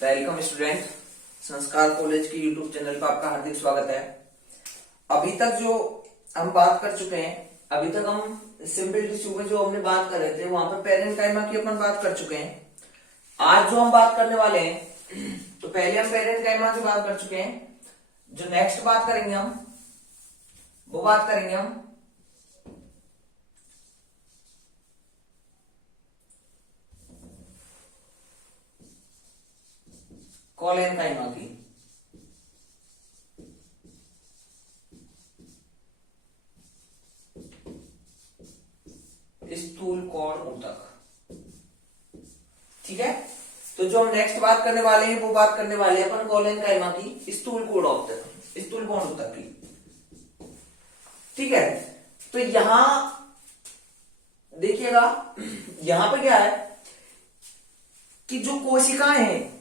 Welcome student, संस्कार college की YouTube channel पर आपका हार्दिक स्वागत है। अभी तक जो हम बात कर चुके हैं, अभी तक हम सिंपल टिश्यू में जो हमने बात कर रहे थे वहां पर पेरेंकाइमा की अपन बात कर चुके हैं। आज जो हम बात करने वाले हैं, तो पहले हम पेरेंकाइमा की बात कर चुके हैं। जो नेक्स्ट बात करेंगे हम, वो बात करेंगे हम कोलेनकाइमा की। स्थूल कोण ऊतक। ठीक है, तो जो हम नेक्स्ट बात करने वाले हैं वो बात करने वाले हैं अपन कोलेनकाइमा की स्थूल कोण ऊतक, स्थूल कोण ऊतक की। ठीक है, तो यहां देखिएगा, यहां पे क्या है कि जो कोशिकाएं हैं,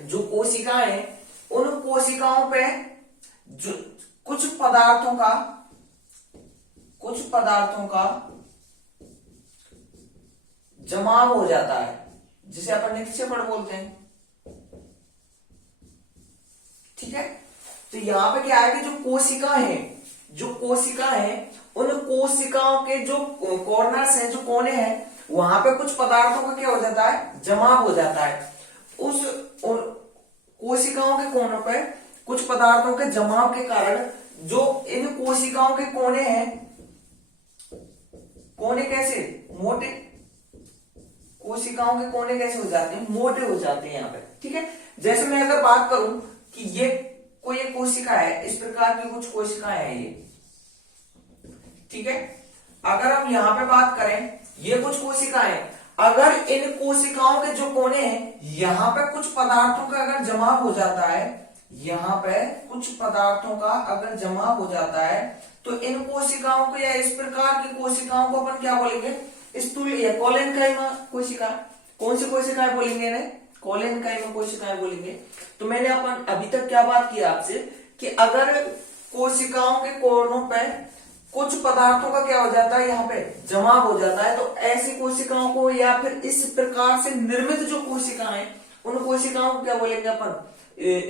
जो कोशिकाएं हैं, उन कोशिकाओं पे जो कुछ पदार्थों का जमाव हो जाता है, जिसे अपन निक्षेपण बोलते हैं। ठीक है, तो यहां पे क्या है कि जो कोशिकाएं हैं, उन कोशिकाओं के जो कॉर्नर्स हैं, जो कोने हैं, वहां पे कुछ पदार्थों का क्या हो जाता है, जमाव हो जाता है। उस कोशिकाओं के कोनों पर कुछ पदार्थों के जमाव के कारण जो इन कोशिकाओं के कोने हैं, कोने कैसे मोटे, कोशिकाओं के कोने कैसे हो जाते हैं, मोटे हो जाते हैं यहाँ पे। ठीक है, जैसे मैं अगर बात करूं कि ये कोई एक कोशिका है, इस प्रकार की कुछ कोशिकाएं हैं ये। ठीक है, अगर हम यहां पे बात करें, ये कुछ कोशिकाएं, अगर इन कोशिकाओं के जो कोने हैं, यहां पे कुछ पदार्थों का अगर जमाव हो जाता है, यहां पे कुछ पदार्थों का अगर जमाव हो जाता है, तो इन कोशिकाओं को या इस प्रकार की कोशिकाओं को अपन क्या बोलेंगे, स्थूल या कोलेनकाइमा कोशिका। कौन सी कोशिकाएं बोलेंगे इन्हें, कोलेनकाइमा कोशिकाएं बोलेंगे। तो मैंने अपन अभी तक क्या बात की आपसे कि अगर कोशिकाओं के कोनों पे कुछ पदार्थों का क्या हो जाता है, यहाँ पे जमाव हो जाता है, तो ऐसी कोशिकाओं को या फिर इस प्रकार से निर्मित जो कोशिकाएं, उन कोशिकाओं को क्या बोलेंगे अपन,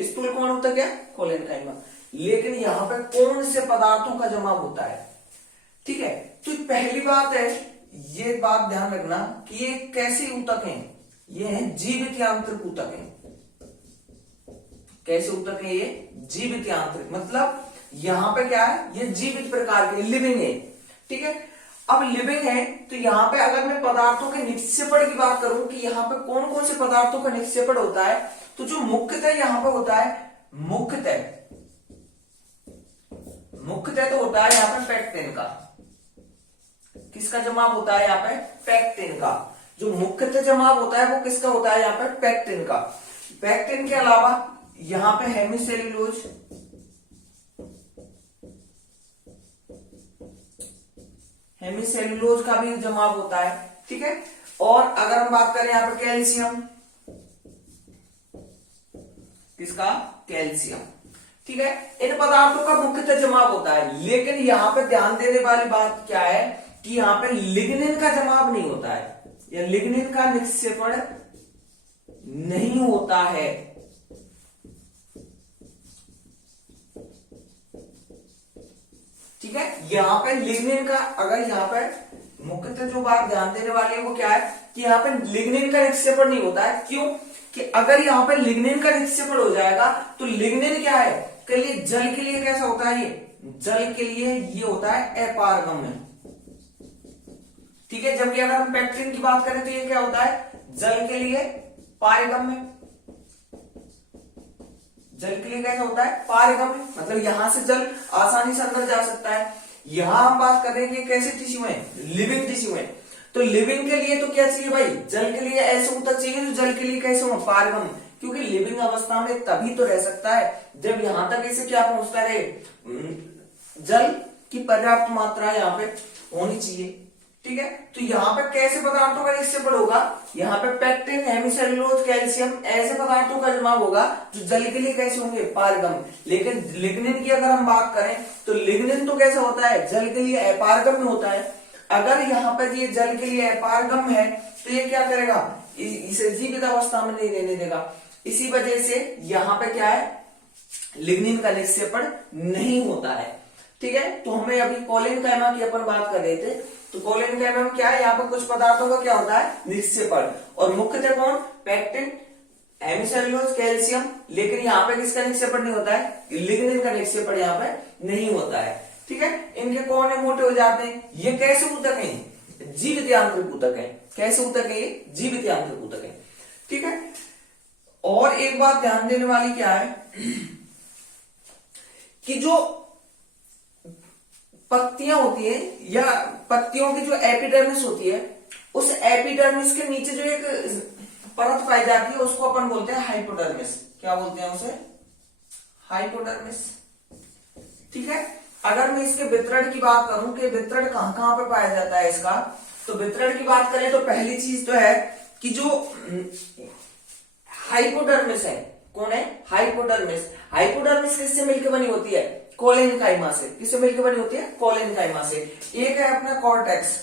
स्थूल कोण ऊतक या कोलेनकाइमा। लेकिन यहाँ पे कौन से पदार्थों का जमाव होता है। ठीक है, तो पहली बात है, ये बात ध्यान रखना कि ये कैसे ऊतक हैं, ये हैं जीवित यांत्रिक ऊतक हैं। कैसे ऊतक है ये, जीवित यांत्रिक, मतलब यहां पे क्या है, ये जीवित प्रकार के लिविंग है। ठीक है, अब लिविंग है तो यहां पे अगर मैं पदार्थों के निक्षेपण की बात करूं कि यहां पे कौन कौन से पदार्थों का निक्षेपण होता है, तो जो मुख्यतः यहां पे होता है, मुख्यतः तो होता है यहां पे पेक्टिन का। किसका जमाव होता है यहाँ पे, पेक्टिन का। जो मुख्यतः जमाव होता है वो किसका होता है यहाँ पे, पेक्टिन का। पेक्टिन के अलावा यहाँ पे हेमिसेल्यूलोज, हेमिसेल्यूलोज का भी जमाव होता है। ठीक है, और अगर हम बात करें यहाँ पे कैल्शियम, किसका, कैल्शियम। ठीक है, इन पदार्थों का मुख्यतः जमाव होता है। लेकिन यहाँ पे ध्यान देने वाली बात क्या है कि यहाँ पे लिग्निन का जमाव नहीं होता है, या लिग्निन का निक्षेपण नहीं होता है। ठीक है, यहाँ पे लिग्निन का, अगर यहाँ पे मुख्यतः जो बात ध्यान देने वाली है वो क्या है कि यहाँ पे लिग्निन का निक्षेपण नहीं होता है। क्यों कि अगर यहाँ पे लिग्निन का निक्षेपण हो जाएगा तो लिग्निन क्या है के लिए, जल के लिए कैसा होता है, ये जल के लिए ये होता है अपारगम्य। ठीक है, जबकि अगर हम पेक्टिन की बात करें तो ये क्या होता है, जल के लिए पारगम्य। जल के लिए कैसा होता है, पारगम्य, मतलब यहां से जल आसानी से अंदर जा सकता है। यहां हम बात कर रहे हैं कि कैसे टिश्यू है, लिविंग टिश्यू है। तो लिविंग के लिए तो क्या चाहिए भाई, जल के लिए ऐसे ऊतक चाहिए जो जल के लिए कैसे हो, पारगम्य। क्योंकि लिविंग अवस्था में तभी तो रह सकता है जब यहां तक इसे क्या पहुंचता रहे, जल की पर्याप्त मात्रा यहाँ पे होनी चाहिए। ठीक है, तो यहाँ पे कैसे पदार्थों का निक्षेपण होगा, यहाँ पे पेक्टिन, हेमिसेल्यूलोज, कैल्शियम, ऐसे पदार्थों का जमाव होगा जो जल के लिए कैसे होंगे, पारगम्य। लेकिन लिग्निन की अगर हम बात करें तो लिग्निन तो कैसा होता है, जल के लिए अपारगम्य होता है। अगर यहाँ पर ये जल के लिए अपारगम्य है तो ये क्या करेगा, इसे जीवित अवस्था में नहीं रहने देगा। इसी वजह से यहां पे क्या है, लिग्निन का निक्षेपण नहीं होता है। ठीक है, तो हमें अभी कोलेनकाइमा की अपन बात कर रहे थे, तो कोलेनकाइमा में क्या है, यहाँ पर कुछ पदार्थों का क्या होता है, निक्षेपण, और मुख्यतः कौन, पैक्टिन, हेमिसेलुलोज, कैल्शियम, लेकिन यहाँ पे किसका निक्षेपण नहीं होता है, लिग्निन का निक्षेपण यहाँ पे नहीं होता है। ठीक है, इनके कौन है, मोटे हो जाते हैं। ये कैसे ऊतक है, जीवित यांत्रिक ऊतक है। कैसे ऊतक है ये, जीवित यांत्रिक ऊतक है। ठीक है, और एक बात ध्यान देने वाली क्या है कि जो पत्तियां होती है या पत्तियों की जो एपिडर्मिस होती है, उस एपिडर्मिस के नीचे जो एक परत पाई जाती है उसको अपन बोलते हैं हाइपोडर्मिस। क्या बोलते हैं उसे, हाइपोडर्मिस। ठीक है, अगर मैं इसके वितरण की बात करूं कि वितरण कहां कहां पे पाया जाता है इसका, तो वितरण की बात करें तो पहली चीज तो है कि जो हाइपोडर्मिस है, कौन है, हाइपोडर्मिस। हाइपोडर्मिस किससे मिलकर बनी होती है, कोलेनकाइमा से। किससे मिलकर बनी होती है, कोलेनकाइमा से। एक है अपना कॉर्टेक्स,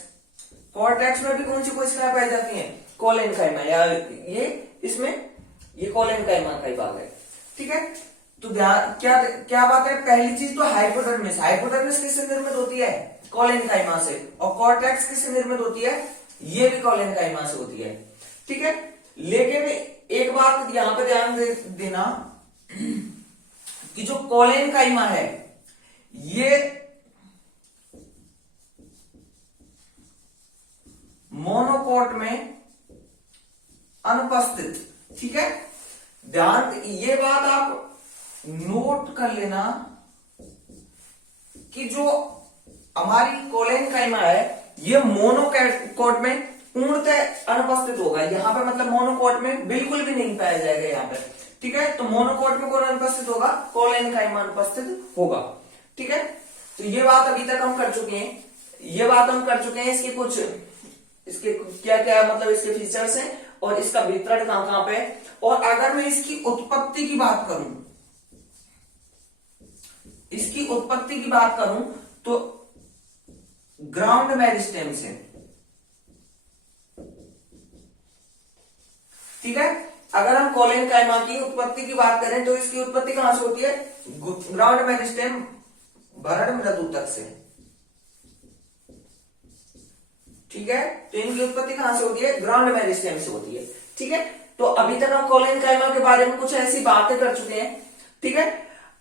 कॉर्टेक्स में भी कौन सी कोशिकाएं पाई जाती हैं, कोलेनकाइमा, या ये इसमें ये कोलेनकाइमा का ही भाग है। ठीक है, तो ध्यान क्या क्या बात है, पहली चीज तो हाइपोडर्मिस। हाइपोडर्मिस किससे निर्मित होती है, कोलेनकाइमा से, और कॉर्टेक्स किससे निर्मित होती है, ये भी कोलेनकाइमा से होती है। ठीक है, लेकिन एक बात यहां पे ध्यान देना कि जो कोलेनकाइमा है ये मोनोकोट में अनुपस्थित। ठीक है, ध्यान, ये बात आप नोट कर लेना कि जो हमारी कोलेनकाइमा है ये मोनोकोट में पूर्णतः अनुपस्थित होगा। यहां पे मतलब मोनोकोट में बिल्कुल भी नहीं पाया जाएगा यहाँ पे। ठीक है, तो मोनोकोट में कौन अनुपस्थित होगा, कोलेनकाइमा अनुपस्थित होगा। ठीक है, तो ये बात अभी तक हम कर चुके हैं, ये बात हम कर चुके हैं। इसके कुछ, इसके क्या क्या मतलब इसके फीचर्स हैं और इसका वितरण कहां कहां पे है। और अगर मैं इसकी उत्पत्ति की बात करूं, इसकी उत्पत्ति की बात करूं तो ग्राउंड मेरिस्टेम से। ठीक है, अगर हम कोलेनकाइमा की उत्पत्ति की बात करें तो इसकी उत्पत्ति कहां से होती है, ग्राउंड मेरिस्टेम भरण मृदूतक से। ठीक है, तो इनकी उत्पत्ति कहां से होती है, ग्राउंड मेरिस्टेम से होती है। ठीक है, तो अभी तक हम कोलेनकाइमा के बारे में कुछ ऐसी बातें कर चुके हैं। ठीक है,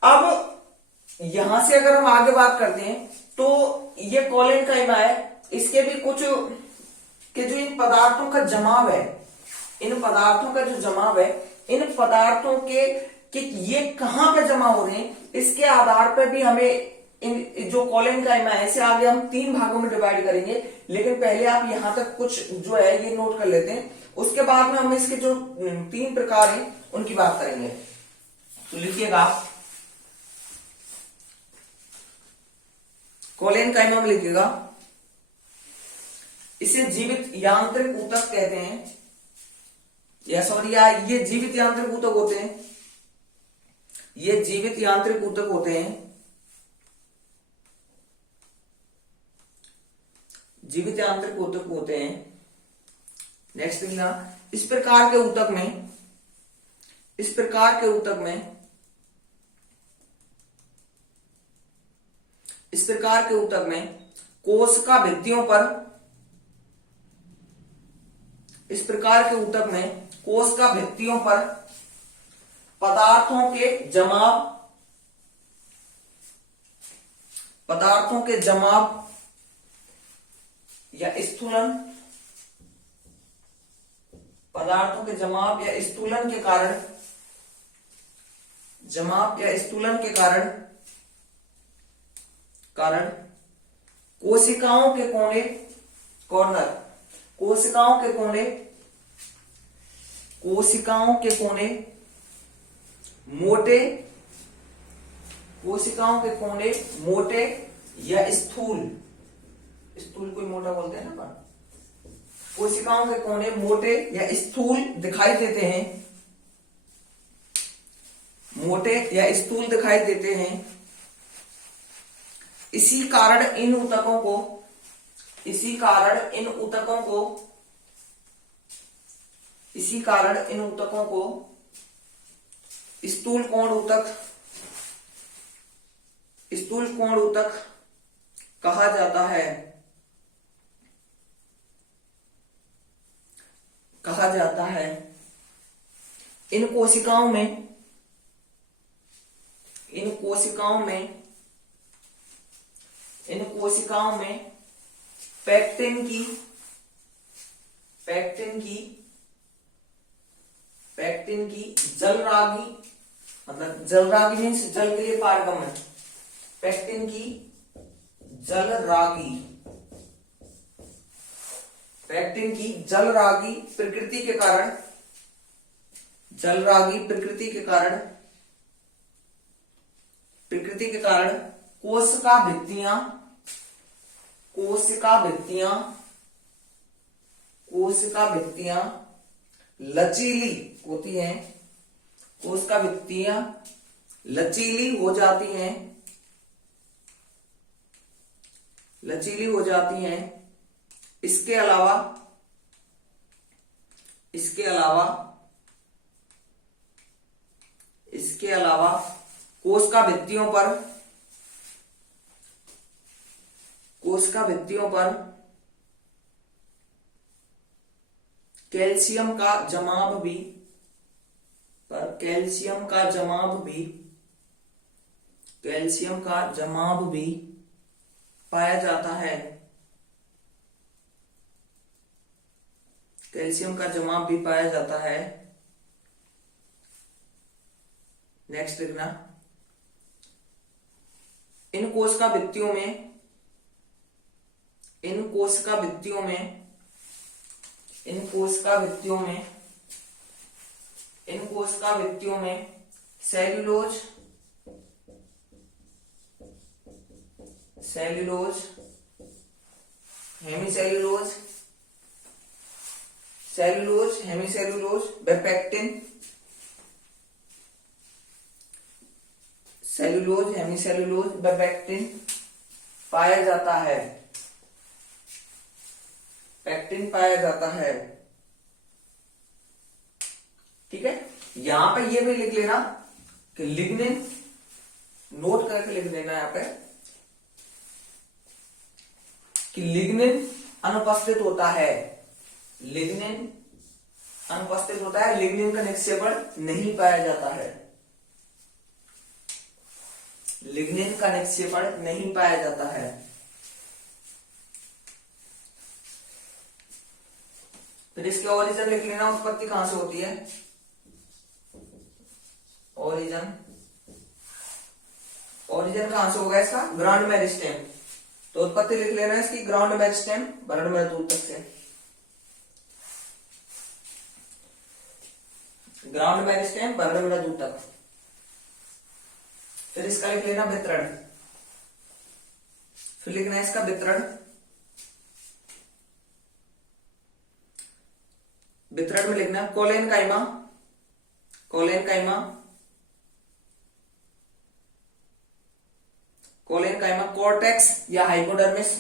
अब यहां से अगर हम आगे बात करते हैं तो ये कोलेनकाइमा है, इसके भी कुछ के जो इन पदार्थों का जमाव है, इन पदार्थों का जो जमाव है, इन पदार्थों के कि ये कहां पे जमा हो रहे हैं, इसके आधार पर भी हमें इन जो कोलेनकाइमा है इसे आगे हम 3 भागों में डिवाइड करेंगे। लेकिन पहले आप यहां तक कुछ जो है ये नोट कर लेते हैं, उसके बाद में हम इसके जो 3 प्रकार हैं उनकी बात करेंगे। तो लिखिएगा, कोलेनकाइमा में लिखिएगा, इसे जीवित यांत्रिक ऊतक कहते हैं, या सॉरी ये जीवित यांत्रिक ऊतक होते हैं, ये जीवित यांत्रिक ऊतक होते हैं, जीवित यांत्रिक ऊतक होते हैं। नेक्स्ट लिखना, इस प्रकार के ऊतक में, इस प्रकार के ऊतक में, इस प्रकार के ऊतक में कोशिका भित्तियों पर, इस प्रकार के ऊतक में कोशिका भित्तियों पर पदार्थों के जमाव, पदार्थों के जमाव या स्थूलन, पदार्थों के जमाव या स्थूलन के कारण, जमाव या स्थूलन के कारण कोशिकाओं के कोने, कॉर्नर, कोशिकाओं के कोने, कोशिकाओं के कोने मोटे, कोशिकाओं के कोने मोटे या स्थूल, स्थूल कोई मोटा बोलते हैं ना पर, कोशिकाओं के कोने मोटे या स्थूल दिखाई देते हैं, मोटे या स्थूल दिखाई देते हैं। इसी कारण इन ऊतकों को, इसी कारण इन ऊतकों को, इसी कारण इन ऊतकों को स्थूल कोण ऊतक, स्थूल कोण ऊतक कहा जाता है, कहा जाता है। इन कोशिकाओं में, इन कोशिकाओं में, इन कोशिकाओं में पैक्टिन की, पैक्टिन की, पैक्टिन की जलरागी, मतलब जलरागी मीन्स जल के लिए पारगमन, पैक्टिन की जलरागी, पैक्टिन की जलरागी प्रकृति के कारण, जलरागी प्रकृति के कारण, प्रकृति के कारण कोशिका भित्तियां, कोशिका भित्तियां, कोशिका भित्तियां लचीली होती हैं, कोशिका भित्तियां लचीली हो जाती हैं, लचीली हो जाती हैं। इसके अलावा, इसके अलावा, इसके अलावा कोशिका भित्तियों पर, कोशिका भित्तियों पर कैल्शियम का जमाव भी, पर कैल्शियम का जमाव भी, कैल्शियम का जमाव भी पाया जाता है, कैल्शियम का जमाव भी पाया जाता है। नेक्स्ट देखना, इन कोशिका भित्तियों में, इन कोशिका भित्तियों में, इन कोशिका भित्तियों में, इन कोशिका भित्तियों में cellulose, cellulose, hemicellulose, cellulose, hemicellulose व पैक्टिन, सेल्यूलोज, हेमीसेल्यूलोज व पैक्टिन पाया जाता है, पैक्टिन पाया जाता है। ठीक है, यहां पे ये भी लिख लेना कि लिग्निन, नोट करके लिख देना यहां पे कि लिग्निन अनुपस्थित होता है, लिग्निन अनुपस्थित होता है, लिग्निन का निक्षेपण नहीं पाया जाता है, लिग्निन का निक्षेपण नहीं पाया जाता है। फिर इसके ओरिजिन लिख लेना, उत्पत्ति कहां से होती है, ओरिजिन, ओरिजिन कहां से होगा इसका, ग्राउंड मेरिस्टेम, तो उत्पत्ति लिख लेना इसकी ग्राउंड मेरिस्टेम वर्णमय ऊतक से, ग्राउंड मेरिस्टेम वर्णमय ऊतक। फिर इसका लिख लेना वितरण, फिर लिखना है इसका वितरण, वितरण में लिखना कोलेन काइमा, कोलेन काइमा, कोलेन काइमा कॉर्टेक्स या हाइपोडर्मिस,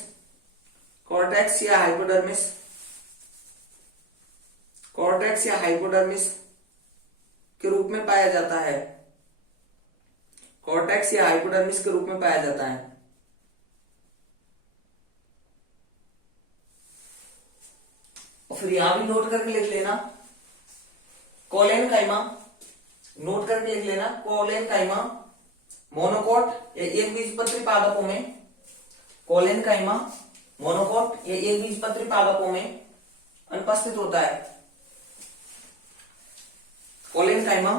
कॉर्टेक्स या हाइपोडर्मिस, कॉर्टेक्स या हाइपोडर्मिस के रूप में पाया जाता है, कॉर्टेक्स या हाइपोडर्मिस के रूप में पाया जाता है। और फिर यहां भी नोट करके लिख लेना कोलेन काइमा, नोट करके लिख लेना कोलेन काइमा मोनोकोट या एक बीजपत्री पादपों में, कोलेन काइमा मोनोकोट या एक बीजपत्री पादपों में अनुपस्थित होता है, कोलेन काइमा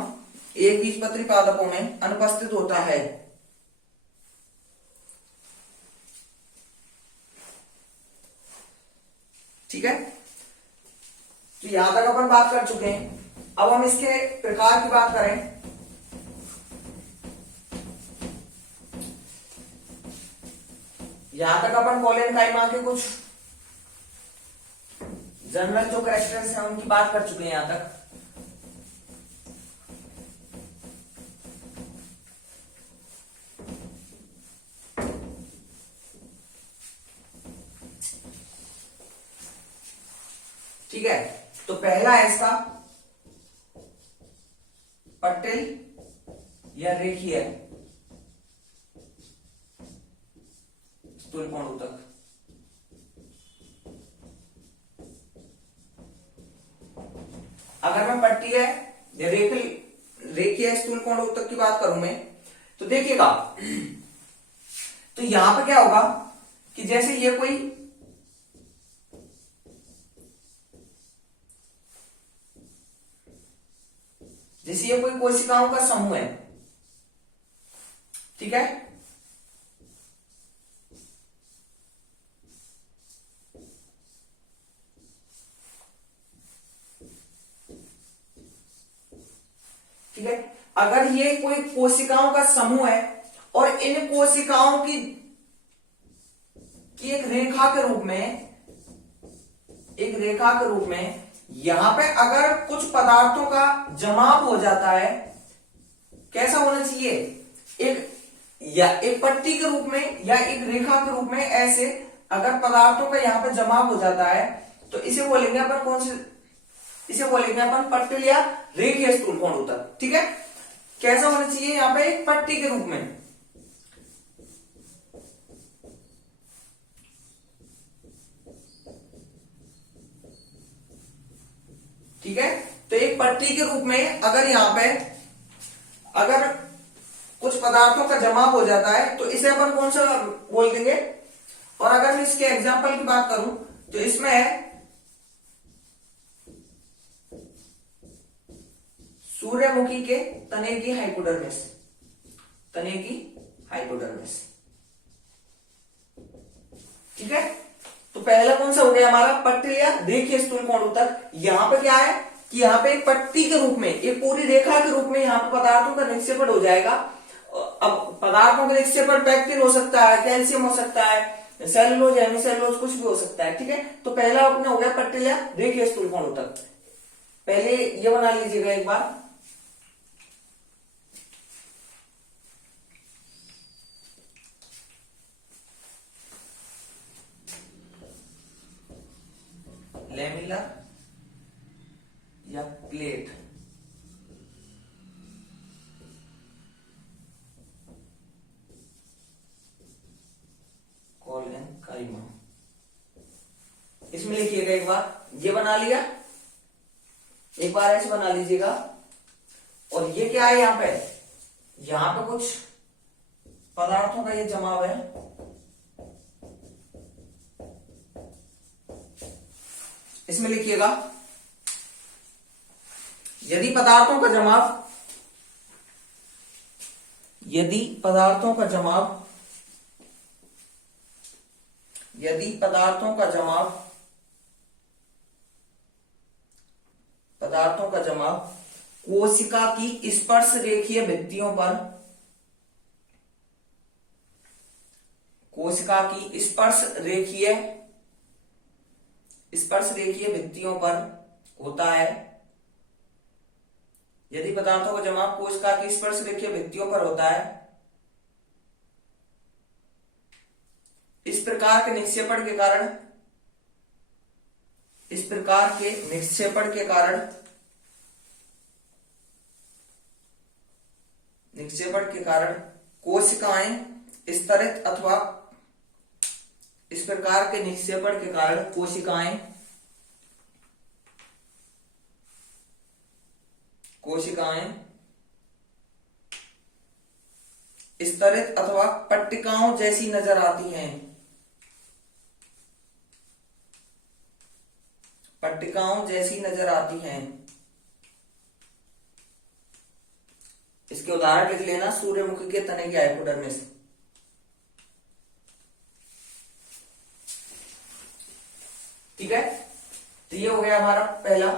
एक बीजपत्री पादपों में अनुपस्थित होता है। ठीक है, तो यहां तक अपन बात कर चुके हैं। अब हम इसके प्रकार की बात करें, यहां तक अपन कोलेन काइमा के कुछ जनरल जो कैरेक्टर्स हैं उनकी बात कर चुके हैं यहां तक। ठीक है, तो पहला है इसका पटेल या रेखीय स्थूल कोण ऊतक। अगर मैं पट्टी है या रेखीय स्थूल कोण ऊतक की बात करूं मैं, तो देखिएगा, तो यहां पे क्या होगा कि जैसे ये कोई कोशिकाओं का समूह है, ठीक है। ठीक है, अगर ये कोई कोशिकाओं का समूह है और इन कोशिकाओं की एक रेखा के रूप में यहां पे अगर कुछ पदार्थों का जमाव हो जाता है, कैसा होना चाहिए, एक पट्टी के रूप में या एक रेखा के रूप में, ऐसे अगर पदार्थों का यहां पे जमाव हो जाता है तो इसे बोलेंगे अपन कौन से, इसे बोलेंगे अपन पट्टी या रेखीय स्थूल कोण ऊतक। ठीक है, कैसा होना चाहिए यहां पे, एक पट्टी के रूप में। ठीक है, तो एक पट्टी के रूप में अगर यहां पे अगर कुछ पदार्थों का जमाव हो जाता है तो इसे अपन कौन सा बोल देंगे। और अगर मैं इसके एग्जाम्पल की बात करूं तो इसमें है सूर्यमुखी के तने की हाइपोडर्मिस, तने की हाइपोडर्मिस। ठीक है, तो पहला कौन सा हो गया हमारा, पट्टी या रेखीय स्थूल कोण ऊतक। यहां पे क्या है कि यहां पे एक पट्टी के रूप में, एक पूरी रेखा के रूप में यहां पे पदार्थों का निक्षेपण हो जाएगा। अब पदार्थों का निक्षेपण पैक्टिन हो सकता है, कैल्शियम हो सकता है, सेलुलोज, हेमिसेलुलोज, कुछ भी हो सकता है। ठीक है, तो पहला अपना हो गया पट्टी या रेखीय स्थूल कोण ऊतक। पहले ये बना लीजिएगा एक बार, लेमिलर या प्लेट, कॉलेनकाइमा। इसमें लिखिएगा एक बार, ये बना लिया, एक बार ऐसे बना लीजिएगा। और ये क्या है यहां पे कुछ पदार्थों का ये जमाव है। इसमें लिखिएगा, यदि पदार्थों का जमाव, यदि पदार्थों का जमाव कोशिका की स्पर्श रेखीय भित्तियों पर, कोशिका की स्पर्श रेखीय भित्तियों पर होता है, यदि पदार्थों का जमाव कोशिका की स्पर्श रेखीय भित्तियों पर होता है, इस प्रकार के निक्षेपण के कारण कोशिकाएं स्तरित अथवा इस प्रकार के निक्षेपण के कारण कोशिकाएं स्तरित अथवा पट्टिकाओं जैसी नजर आती हैं, पट्टिकाओं जैसी नजर आती हैं। इसके उदाहरण लिख लेना, सूर्यमुखी के तने की हाइपोडर्मिस। ठीक है, तो ये हो गया हमारा पहला।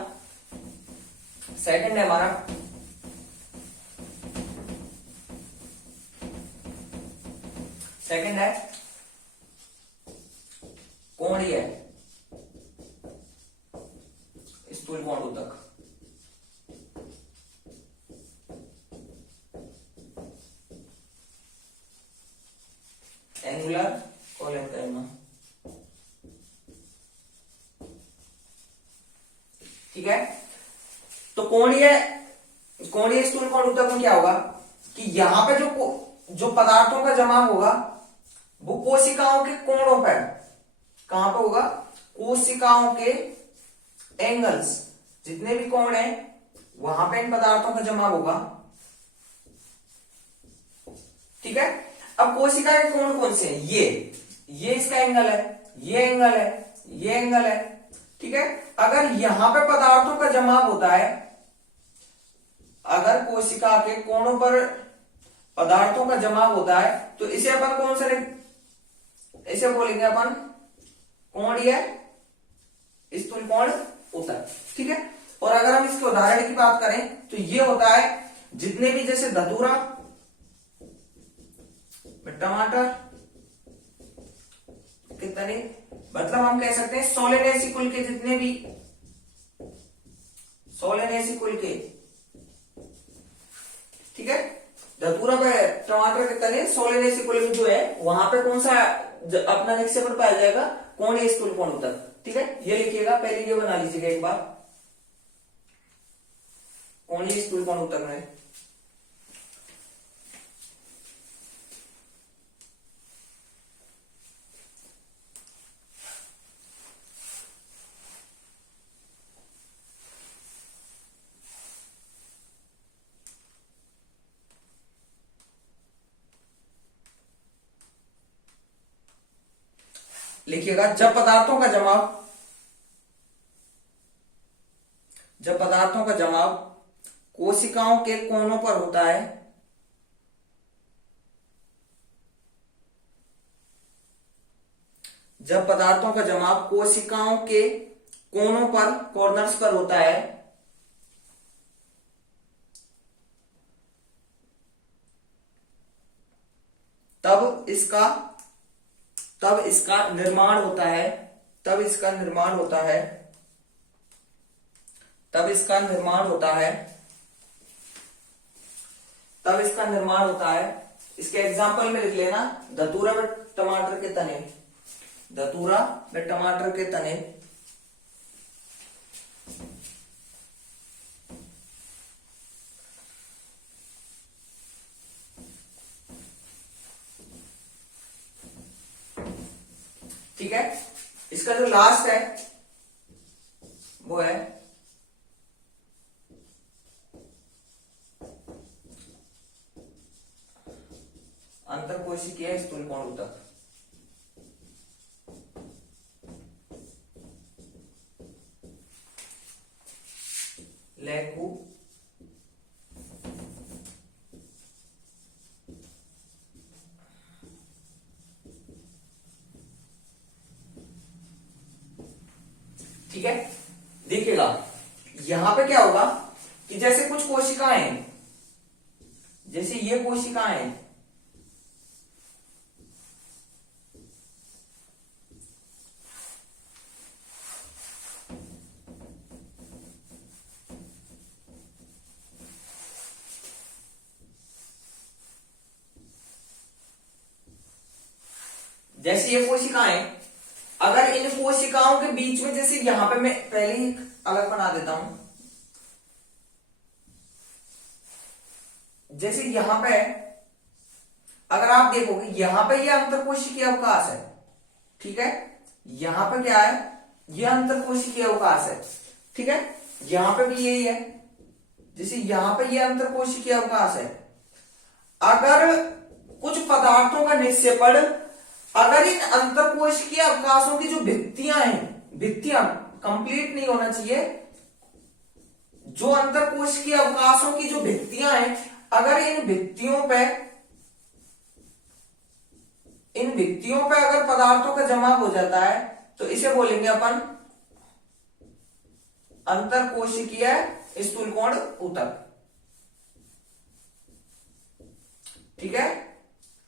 सेकंड है हमारा कोणीय स्थूल कोण ऊतक। Angular collenchyma. ठीक है, तो कोणीय स्थूल कोण ऊतक में क्या होगा, कि यहां पे जो पदार्थों का जमाव होगा वो कोशिकाओं के कोणों पर, कहां पे होगा, कोशिकाओं के एंगल्स, जितने भी कोण हैं वहां पे इन पदार्थों का जमाव होगा। ठीक है, अब कोशिका के कोण कौन से हैं, ये इसका एंगल है, ये एंगल है, ये एंगल है। ठीक है, अगर यहां पे पदार्थों का जमाव होता है, अगर कोशिका के कोणों पर पदार्थों का जमाव होता है तो इसे अपन कौन सा, इसे बोलेंगे अपन कोणीय स्थूल कोण ऊतक। ठीक है, और अगर हम इसके उदाहरण की बात करें तो ये होता है जितने भी, जैसे धतूरा में टमाटर के तने, मतलब हम कह सकते हैं सोलेनेसी कुल के जितने भी, सोलेनेसी कुल के, ठीक है, धतूरा में टमाटर के तने सोलेनेसी कुल में जो है वहां पे कौन सा अपना निक्षेपण पाया जाएगा, कोणीय स्थूल कोण ऊतक। ठीक है, ये लिखिएगा, पहले ये बना लीजिएगा एक बार, कोणीय स्थूल कोण ऊतक में। लिखिएगा, जब पदार्थों का जमाव कोशिकाओं के कोनों पर होता है, जब पदार्थों का जमाव कोशिकाओं के कोनों पर, कॉर्नर्स पर होता है, तब इसका निर्माण होता है, तब इसका निर्माण होता है। इसके एग्जाम्पल में लिख लेना, धतूरा में टमाटर के तने, धतूरा में टमाटर के तने, ठीक है। इसका जो लास्ट है वो है अंतरकोशिकीय स्थूल कोण ऊतक। लेखू ठीक है, देखिएगा यहां पे क्या होगा कि जैसे कुछ कोशिकाएं, जैसे ये कोशिकाएं, जैसे ये कोशिकाएं, अगर इन कोशिकाओं के बीच में, जैसे यहां पे मैं पहले ही अलग बना देता हूं, जैसे यहां पे अगर आप देखोगे यहां पे ये अंतरकोशिकीय अवकाश है, ठीक है, यहां पे क्या है, ये अंतरकोशिकीय अवकाश है, ठीक है, यहां पे भी यही है, जैसे यहां पे ये अंतरकोशिकीय अवकाश है। अगर कुछ पदार्थों का निक्षेपण, अगर इन अंतरकोशिकीय अवकाशों की जो भित्तियां हैं, भित्तियां कंप्लीट नहीं होना चाहिए, जो अंतरकोशिकीय अवकाशों की जो भित्तियां हैं, अगर इन भित्तियों पे अगर पदार्थों का जमाव हो जाता है तो इसे बोलेंगे अपन अंतरकोशिकीय स्थूल कोण ऊतक। ठीक है,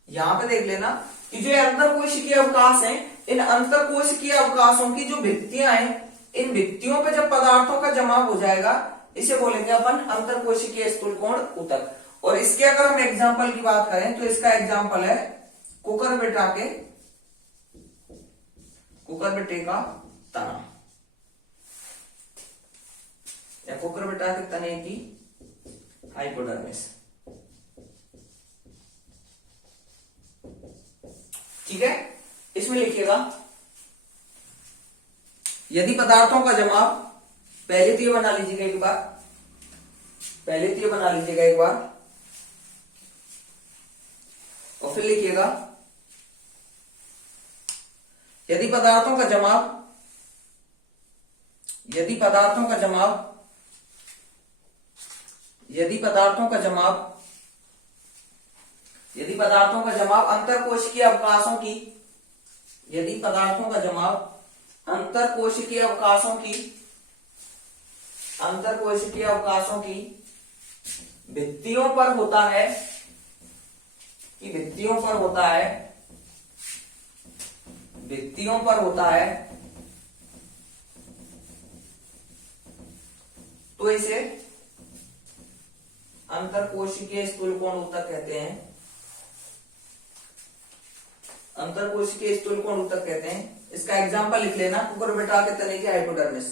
यहां पे देख लेना कि जो अंतरकोशिकीय अवकाश हैं, इन अंतरकोशिकीय अवकाशों की जो भित्तियां हैं, इन भित्तियों पे जब पदार्थों का जमाव हो जाएगा इसे बोलेंगे अपन अंतरकोशिकीय स्थूल कोण ऊतक। और इसके अगर हम एग्जाम्पल की बात करें तो इसका एग्जाम्पल है कुकुरबिटा का तना, या कुकुरबिटा के तने की हाइपोडर्मिस। ठीक है, इसमें लिखिएगा यदि पदार्थों का जमाव, पहले तो ये बना लीजिएगा एक बार, पहले तो ये बना लीजिएगा एक बार, और फिर लिखिएगा यदि पदार्थों का जमाव, यदि पदार्थों का जमाव, यदि पदार्थों का जमाव, यदि पदार्थों का जमाव अंतरकोशिकीय अवकाशों की, यदि पदार्थों का जमाव अंतरकोशिकीय अवकाशों की, अंतरकोशिकीय अवकाशों की भित्तियों पर होता है, कि भित्तियों पर होता है, भित्तियों पर होता है, तो इसे अंतरकोशिकीय स्थूलकोण ऊतक कहते हैं, अंतरकोशिकीय स्थूलकोण ऊतक कहते हैं। इसका एग्जांपल लिख लेना, कुकुरबिटा के तने की हाइपोडर्मिस,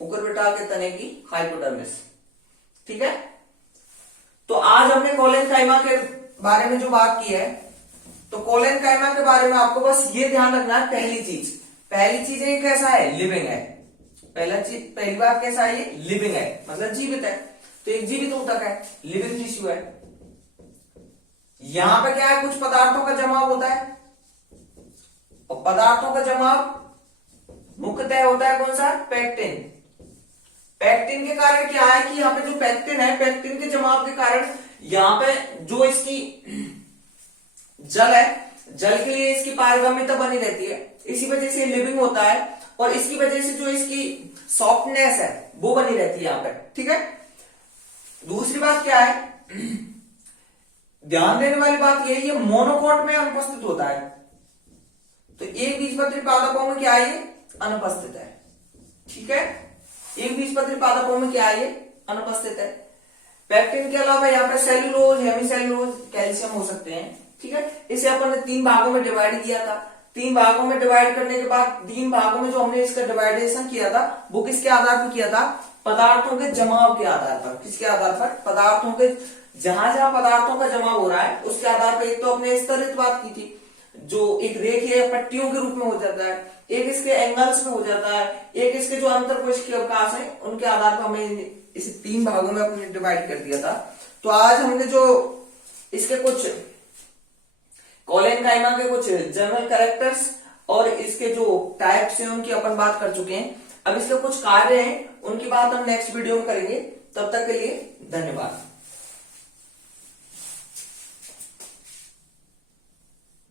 कुकुरबिटा के तने की हाइपोडर्मिस। ठीक है, तो आज हमने कोलेनकाइमा के बारे में जो बात की है, तो कोलेनकाइमा के बारे में आपको बस ये ध्यान रखना है, पहली चीज ये कैसा है, लिविंग है। पहली बात कैसा है, ये लिविंग है, मतलब जीवित है, तो एक जीवित ऊतक है, लिविंग टिश्यू है। यहां पे क्या है, कुछ पदार्थों का जमाव होता है, और पदार्थों का जमाव मुख्यतः होता है कौन सा, पेक्टिन। पेक्टिन के कारण क्या है कि यहाँ पे जो पेक्टिन है, पेक्टिन के जमाव के कारण यहाँ पे जो इसकी जल है, जल के लिए इसकी पारगम्यता बनी रहती है, इसी वजह से लिविंग होता है, और इसकी वजह से जो इसकी सॉफ्टनेस है वो बनी रहती है यहाँ पे। ठीक है, दूसरी बात क्या है, ध्यान देने वाली बात यही है, मोनोकोट में अनुपस्थित होता है, तो एक बीजपत्री पादपों में क्या है, ये अनुपस्थित है। ठीक है, एक बीजपत्री पादपों में क्या है, ये अनुपस्थित है। पेक्टिन के अलावा यहाँ पे सेल्यूलोज, हेमीसेल्यूलोज, कैल्शियम हो सकते हैं। ठीक है, इसे अपन ने 3 भागों में डिवाइड किया था। 3 भागों में डिवाइड करने के बाद 3 भागों में जो हमने इसका डिवाइडेशन किया था वो किसके आधार पर किया था, पदार्थों के जमाव के आधार पर। किसके आधार पर, पदार्थों के, जहां जहां पदार्थों का जमाव हो रहा है उसके आधार पर। एक तो अपने स्तरित बात की थी, जो एक रेखीय पट्टियों के रूप में हो जाता है, एक इसके एंगल्स में हो जाता है, एक इसके जो अंतरकोशिकीय अवकाश है उनके आधार पर हमें इसे 3 भागों में अपने डिवाइड कर दिया था। तो आज हमने जो इसके कुछ कोलेनकाइमा के कुछ जनरल कैरेक्टर्स और इसके जो टाइप्स हैं उनकी अपन बात कर चुके हैं। अब इसके कुछ कार्य हैं, उनकी बात हम नेक्स्ट वीडियो में करेंगे। तब तक के लिए धन्यवाद।